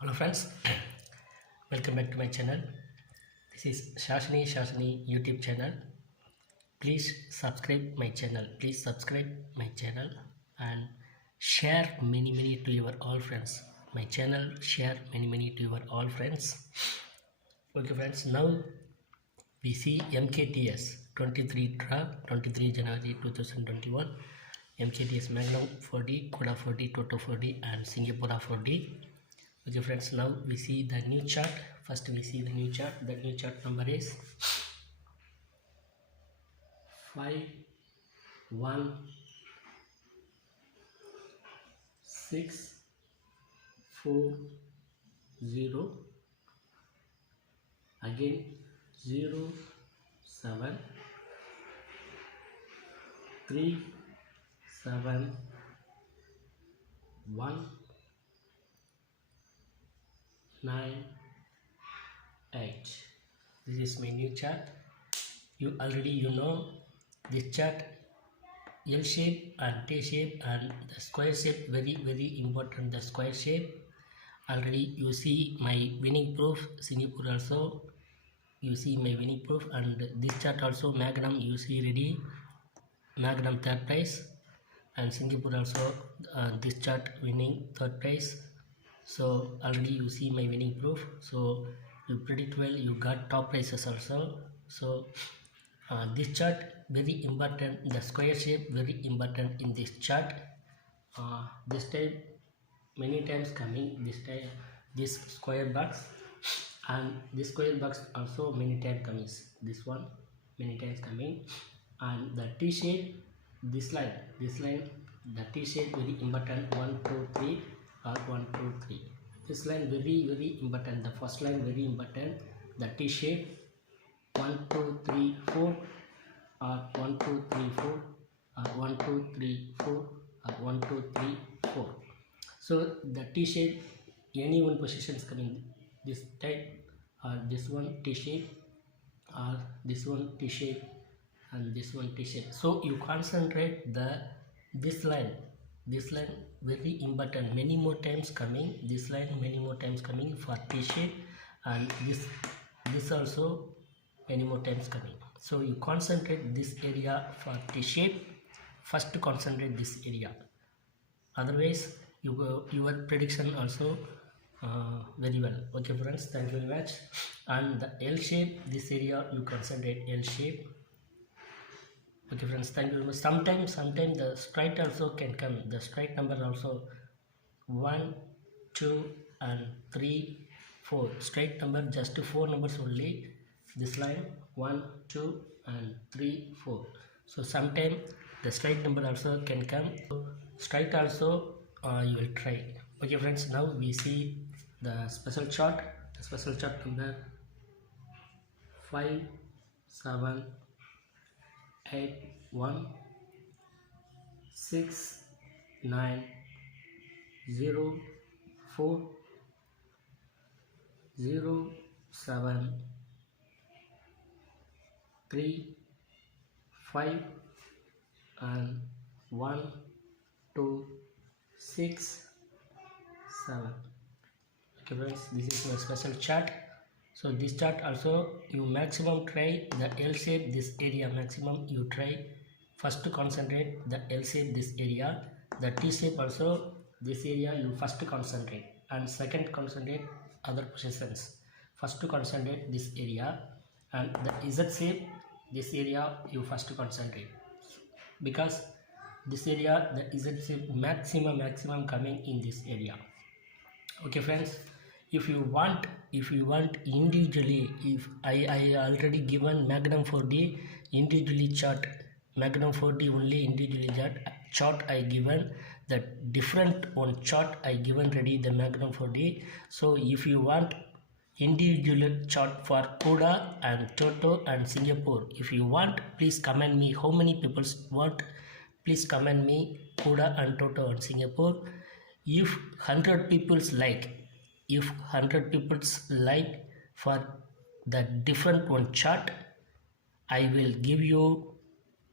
Hello friends, welcome back to my channel. This is Shashini YouTube channel. Please subscribe my channel. Please subscribe my channel and share many to your all friends. My channel share many to your all friends. Okay friends, now we see MKTS 23 draw 23 January 2021. MKTS Magnum 4D, Koda 4D, Toto 4D and Singapore 4D. Okay friends, now we see the new chart. First we see the new chart. The new chart number is 5 1 6 4 0, again 0 7 3 7 1 9 8. This is my new chart. You know this chart. L shape and T shape and the square shape, very important. The square shape, already you see my winning proof. Singapore also you see my winning proof, and this chart also Magnum you see ready. Magnum third prize, and Singapore also this chart winning third prize. So already you see my winning proof. So you predict well, you got top prices also. So this chart very important. The square shape very important in this chart. This time many times coming. This time this square box, and this square box also many times coming. This one many times coming, and the T shape, this line, the T shape very important. 1 2 3 or 1 2 3. This line very important. The first line very important. The T shape 1 2 3 4 or 1 2 3 4 or 1 2 3 4 or 1 2 3 4. So the T shape, any one positions coming this type, or this one T shape, or this one T shape, and this one T shape. So you concentrate this line very important. Many more times coming. This line many more times coming for T shape, and this also many more times coming. So you concentrate this area for T shape. First concentrate this area. Otherwise your prediction also very well. Okay friends, thank you very much. And the L shape, this area you concentrate L shape. Okay friends, thank you very much. Sometimes the straight also can come. The straight number also 1 2 and 3 4. Straight number just 4 numbers only. This line 1 2 and 3 4. So sometimes the straight number also can come. So straight also you will try. Okay friends, now we see the special chart. The special chart number 5 7 8 1 6 9 0 4 0 7 3 5 and 1 2 6 7. Okay friends, this is my special chart. So this chart also you maximum try the L shape, this area maximum you try. First concentrate the L shape, this area. The T shape also, this area you first concentrate, and second concentrate other positions. First concentrate this area, and the Z shape, this area you first concentrate, because this area the Z shape maximum coming in this area. Okay friends, if you want individually, if I already given Magnum 4D individually chart, Magnum 4D only individually chart I given, the different one chart I given ready the Magnum 4D. So if you want individual chart for Koda and Toto and Singapore, if you want, please comment me how many people want. Please comment me Koda and Toto and Singapore. If 100 people like for the different one chart, I will give you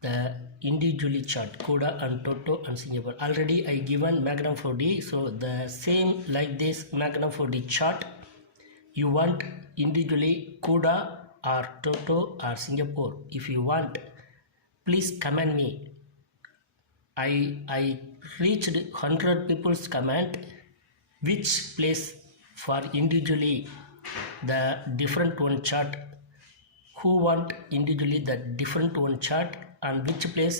the individually chart Kuda and Toto and Singapore. Already I given Magnum 4D, so the same like this Magnum 4D chart. You want individually Kuda or Toto or Singapore. If you want, please comment me. I reached 100 people's comment which place for individually the different one chart, who want individually the different one chart, and which place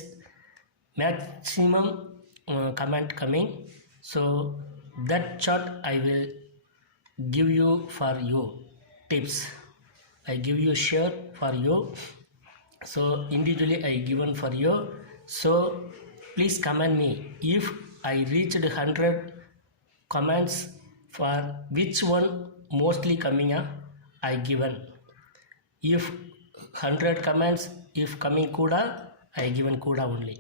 maximum comment coming. So that chart I will give you for you tips. I give you share for you. So individually I given for you. So please comment me if I reached 100 comments for which one mostly coming I given. If 100 comments if coming Kuda, I given Kuda only.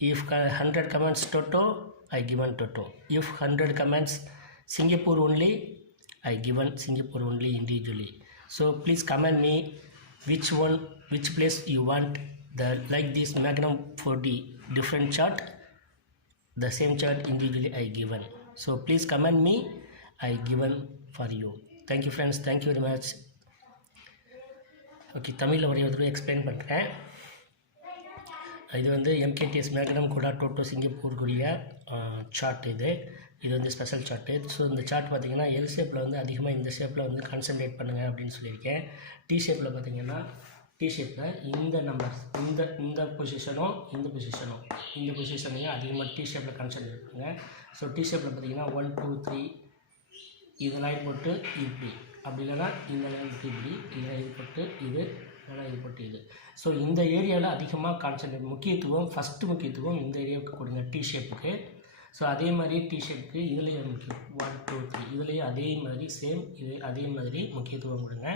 If 100 comments Toto, I given Toto. If 100 comments Singapore only, I given Singapore only individually. So please comment me which one, which place you want the like this Magnum 4D different chart, the same chart individually I given. So please comment me, I given for you. Thank you friends, thank you very much. Okay, தமிழில் ஒரே ஒரு எக்ஸ்பிளைன் பண்ணுறேன். இது வந்து எம்கேடிஎஸ் மேக்னம் குடா டோட்டோ சிங்கப்பூருக்குரிய சார்ட். இது வந்து ஸ்பெஷல் சார்ட்டு. ஸோ இந்த சார்ட் பார்த்திங்கன்னா எல் ஷேப்பில் வந்து அதிகமாக இந்த ஷேப்பில் வந்து கான்சன்ட்ரேட் பண்ணுங்கள் அப்படின்னு சொல்லியிருக்கேன். டி ஷேப்பில் பார்த்திங்கன்னா டி ஷேப்பில் இந்த நம்பர்ஸ் இந்த பொசிஷனும் இந்த பொசிஷனையும் அதிகமாக டி ஷேப்பில் கான்சன்ட்ரேட் பண்ணுங்கள். ஸோ டி ஷேப்பில் பார்த்திங்கன்னா 1 2 3 இது லைன் போட்டு இப்படி, அப்படி இல்லைனா இந்த லைன் இப்படி, இல்லை இது போட்டு இது, இல்லைனா இது போட்டு இது. ஸோ இந்த ஏரியாவில் அதிகமாக கான்சன்ட்ரேட் முக்கியத்துவம், ஃபஸ்ட்டு முக்கியத்துவம் இந்த ஏரியாவுக்கு கொடுங்க டி ஷேப்புக்கு. ஸோ அதே மாதிரி டி ஷேப்புக்கு இதுலேயும் முக்கியம் 1 2 3 இதுலேயும் அதே மாதிரி சேம் இது அதே மாதிரி முக்கியத்துவம் கொடுங்க.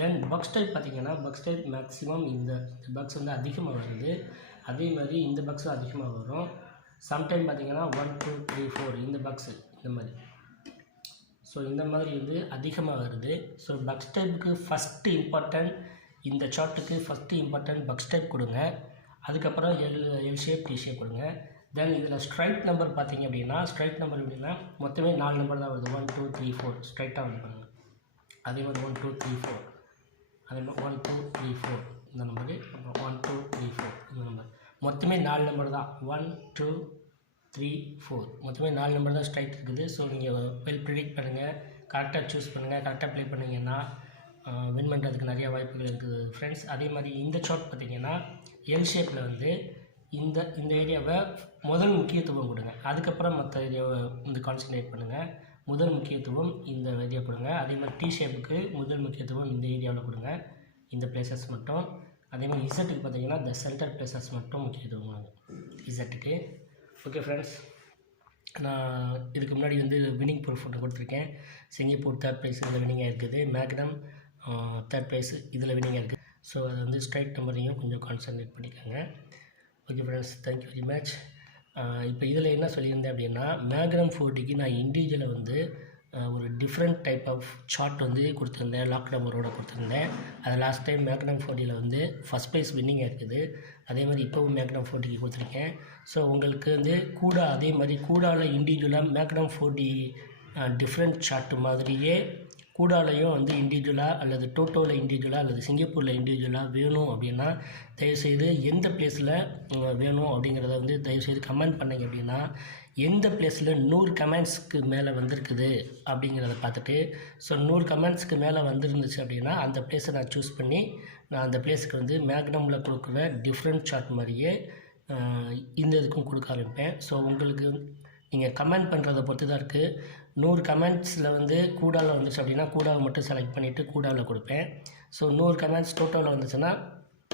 தென் பக்ஸ் டைப் பார்த்திங்கன்னா பக்ஸ் டைப் மேக்ஸிமம் இந்த பக்ஸ் வந்து அதிகமாக வருது. அதே மாதிரி இந்த பக்ஸும் அதிகமாக வரும். சம்டைம் பார்த்திங்கன்னா 1 2 3 4 இந்த பக்ஸு இந்த மாதிரி. ஸோ இந்த மாதிரி வந்து அதிகமாக வருது. ஸோ பக்ஸ் டைப்புக்கு ஃபஸ்ட்டு இம்பார்ட்டன்ட், இந்த சார்ட்டுக்கு ஃபஸ்ட்டு இம்பார்ட்டன்ட் பக்ஸ் டைப் கொடுங்க. அதுக்கப்புறம் எல் ஷேப் டி ஷேப் கொடுங்க. தென் இதில் ஸ்ட்ரைட் நம்பர் பார்த்திங்க அப்படின்னா ஸ்ட்ரைட் நம்பர் எப்படின்னா மொத்தமே 4 நம்பர் தான் வருது. 1 2 3 4 ஸ்ட்ரைட்டாக வந்து பண்ணுங்கள். அதே மாதிரி 1 2 3 4, அதே மாதிரி 1 2 3 4 இந்த நம்பரு, அப்புறம் 1 2 3 4 இந்த நம்பர். மொத்தமே 4 நம்பர் தான். 1 2 3 4 மொத்தமே 4 நம்பர் தான் ஸ்ட்ரைட் இருக்குது. ஸோ நீங்கள் வெல் ப்ரிடிக்ட் பண்ணுங்கள், கரெக்டாக சூஸ் பண்ணுங்கள், கரெக்டாக ப்ளே பண்ணிங்கன்னா வின் பண்ணுறதுக்கு நிறையா வாய்ப்புகள் இருக்குது ஃப்ரெண்ட்ஸ். அதே மாதிரி இந்த சார்ட் பார்த்திங்கன்னா எல் ஷேப்பில் வந்து இந்த ஏரியாவை முதல் முக்கியத்துவம் கொடுங்க. அதுக்கப்புறம் மற்ற ஏரியாவை வந்து கான்சன்ட்ரேட் பண்ணுங்கள். முதல் முக்கியத்துவம் இந்த ஏரியா கொடுங்க. அதே மாதிரி டி ஷேப்புக்கு முதல் முக்கியத்துவம் இந்த ஏரியாவில் கொடுங்க, இந்த பிளேசஸ் மட்டும். அதே மாதிரி இசட்டுக்கு பார்த்திங்கன்னா இந்த சென்டர் பிளேசஸ் மட்டும் முக்கியத்துவம் கொடுங்க இசட்டுக்கு. ஓகே ஃப்ரெண்ட்ஸ், நான் இதுக்கு முன்னாடி வந்து வின்னிங் ப்ரூஃப் ஒன்று கொடுத்துருக்கேன். சிங்கப்பூர் 3rd ப்ரைஸ் இதில் வின்னிங்காக இருக்குது, மேக்னம் 3rd ப்ரைஸ் இதில் வின்னிங்காக இருக்குது. ஸோ அது வந்து ஸ்ட்ரைட் நம்பரையும் கொஞ்சம் கான்சன்ட்ரேட் பண்ணிக்கோங்க. Okay friends, thank you very much. இப்போ இதில் என்ன சொல்லியிருந்தேன் அப்படின்னா மேக்னம் 4Dக்கு நான் இண்டிவிஜுவலை வந்து ஒரு டிஃப்ரெண்ட் டைப் ஆஃப் சார்ட் வந்து கொடுத்துருந்தேன், லாக் நம்பரோடு கொடுத்துருந்தேன். அது லாஸ்ட் டைம் மேக்னம் 4Dயில் வந்து ஃபஸ்ட் ப்ரைஸ் வின்னிங்காக இருக்குது. அதே மாதிரி இப்போவும் மேக்னம் 4Dக்கு கொடுத்துருக்கேன். ஸோ உங்களுக்கு வந்து கூட அதே மாதிரி கூடாவில் இண்டிவிஜுவலாக மேக்னம் 4D டிஃப்ரெண்ட் சார்ட்டு மாதிரியே கூடாலையும் வந்து இண்டிவிஜுவலாக அல்லது டோட்டோவில் இண்டிவிஜுவலாக அல்லது சிங்கப்பூரில் இண்டிவிஜுவலாக வேணும் அப்படின்னா தயவுசெய்து எந்த பிளேஸில் வேணும் அப்படிங்கிறத வந்து தயவுசெய்து கமெண்ட் பண்ணிங்க. அப்படின்னா எந்த பிளேஸில் 100 கமெண்ட்ஸ்க்கு மேலே வந்திருக்குது அப்படிங்கிறத பார்த்துட்டு, ஸோ 100 கமெண்ட்ஸ்க்கு மேலே வந்துருந்துச்சு அப்படின்னா அந்த பிளேஸை நான் சூஸ் பண்ணி நான் அந்த பிளேஸுக்கு வந்து மேக்னமில் கொடுக்குற டிஃப்ரெண்ட் சார்ட் மாதிரியே இந்த இதுக்கும் கொடுக்க ஆரம்பிப்பேன். ஸோ உங்களுக்கு நீங்கள் கமெண்ட் பண்ணுறதை பொறுத்து தான் இருக்குது. 100 கமெண்ட்ஸில் வந்து கூடாவில் வந்துச்சு அப்படின்னா கூடாவை மட்டும் செலக்ட் பண்ணிவிட்டு கூடாவில் கொடுப்பேன். ஸோ 100 கமெண்ட்ஸ் டோட்டோவில் வந்துச்சுன்னா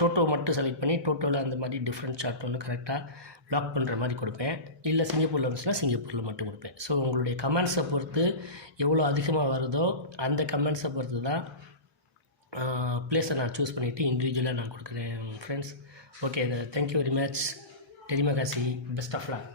டோட்டோ மட்டும் செலக்ட் பண்ணி டோட்டோவில் அந்த மாதிரி டிஃப்ரெண்ட் சார்ட் ஒன்று கரெக்டாக லாக் பண்ணுற மாதிரி கொடுப்பேன். இல்லை சிங்கப்பூரில் வந்துச்சுன்னா சிங்கப்பூரில் மட்டும் கொடுப்பேன். ஸோ உங்களுடைய கமெண்ட்ஸை பொறுத்து எவ்வளோ அதிகமாக வருதோ அந்த கமெண்ட்ஸை பொறுத்து தான் பிளேஸை நான் சூஸ் பண்ணிவிட்டு இண்டிவிஜுவலாக நான் கொடுக்குறேன் friends. Okay, thank you very much. டெரிமா காசி, பெஸ்ட் ஆஃப் லக்.